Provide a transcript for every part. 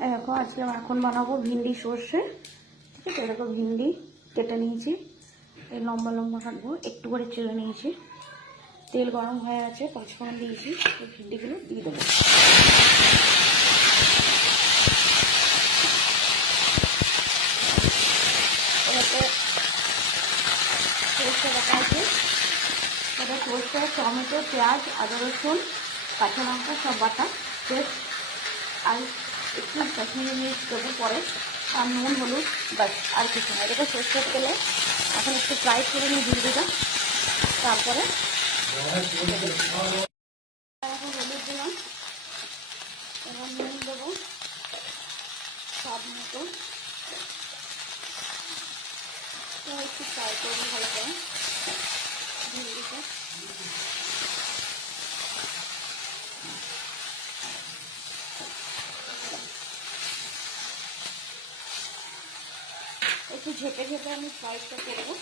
দেখো আজকে এখন বানাবো ভিন্ডি সর্ষে। ঠিক আছে, দেখো ভিন্ডি কেটে নিয়েছি, এই লম্বা লম্বা কাটবো, একটু করে চেড়ে নিয়েছি। তেল গরম হয়ে আছে, পাঁচফোড়ন দিয়েছি, এই ভিন্ডিগুলো দিয়ে দেবো। এটাতে সর্ষে বাটা আছে, এটা সর্ষে, টমেটো, পেঁয়াজ, আদা রসুন, কাঁচা লঙ্কা সব বাটা পেস্ট, আর একটু কাশ্মীরি মির্চ দেবো পরে, আর নুন হলুদ, বাস আর কিছু না। এটাকে সর্ষের তেলে এখন একটু ফ্রাই করে নিই ভিন্ডিটা, তারপরে এখন হলুদ দিলাম, এবার নুন দেবো স্বাদ মতো, একটু ফ্রাই করবো ভালো করে ভিন্ডিটা। একটু ঝেপে ঝেপে আমি ফ্রাইটা করবো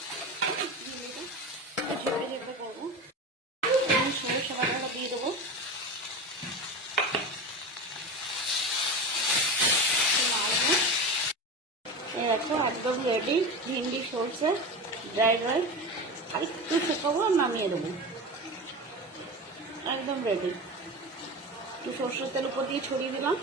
ভিন্ডিটা, একটু ঝেপে ঝেপে করবো। আমি সরষে বাটাটা দিয়ে দেবো, এই দেখো একদম রেডি ভিন্ডি সরষে ড্রাই ড্রাই। আর একটু শুকাবো আর নামিয়ে দেবো, একদম রেডি। একটু সরষের তেল উপর দিয়ে ছড়িয়ে দিলাম।